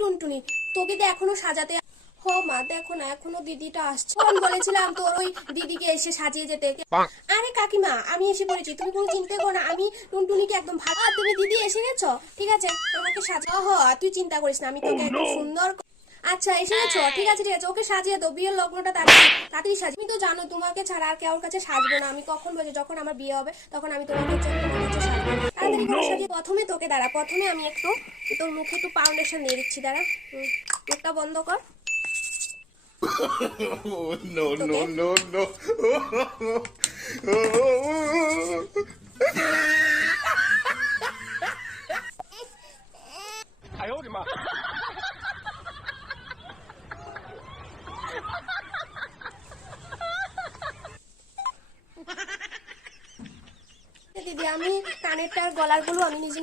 টুনটুনি তোকে তো এখনও সাজাতে হ মা দেখো না এখনও দিদিটা আসছে। ফোন বলেছিলাম তোর ওই দিদিকে এসে সাজিয়ে যেতে। আরে কাকিমা আমি এসে পড়েছি তুমি কোনো চিন্তা করো না আমি টুনটুনিকে একদম ভালো তুমি দিদি এসে গেছো? ঠিক আছে আমাকে সাজা হ তুই চিন্তা করিস না আমি তোকে একদম সুন্দর আচ্ছা এসে গেছো ঠিক আছে ঠিক আছে ওকে সাজিয়ে দাও বিয়ের লগ্নটা তাড়াতাড়ি তাড়াতাড়ি সাজি তুমি তো জানো তোমাকে ছাড়া আর কারোর কাছে সাজবো না। আমি কখন বলছি যখন আমার বিয়ে হবে তখন আমি তোমার কাছে সাজবো। তাড়াতাড়ি করে সাজিয়ে প্রথমে তোকে দাঁড়া প্রথমে আমি একটু তোর মুখে একটু ফাউন্ডেশন দিয়ে দিচ্ছি দাঁড়া। হুম, মুখটা বন্ধ কর। Oh, no, no, no, no. দিদি আমি কানেরটা আর আমি নিজে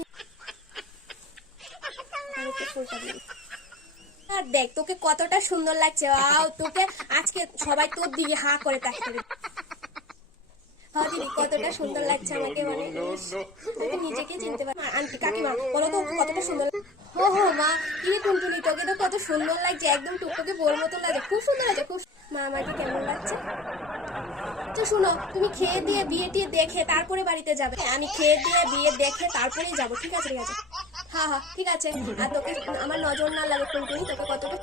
আর দেখ তোকে কতটা সুন্দর লাগছে। আও তোকে আজকে সবাই তোর দিকে হা করে তাকিয়ে হ্যাঁ দিদি কতটা সুন্দর লাগছে আমাকে মানে। নিজেকে চিনতে পারি। আন্টি কাকিমা বলো তো কতটা সুন্দর হো হো মা কি টুনটুনি তোকে তো কত সুন্দর লাগছে। একদম টুকটুকে বোর মতো লাগছে। খুব সুন্দর লাগছে খুব মা আমাকে লাগছে আচ্ছা শোনো, তুমি খেয়ে দিয়ে বিয়ে টিয়ে দেখে তারপরে বাড়িতে যাবে। আমি খেয়ে দিয়ে বিয়ে দেখে তারপরেই যাব, ঠিক আছে ঠিক আছে? হ্যাঁ হ্যাঁ ঠিক আছে। আর তোকে আমার নজর না লাগে টুনটুনি তোকে কতটা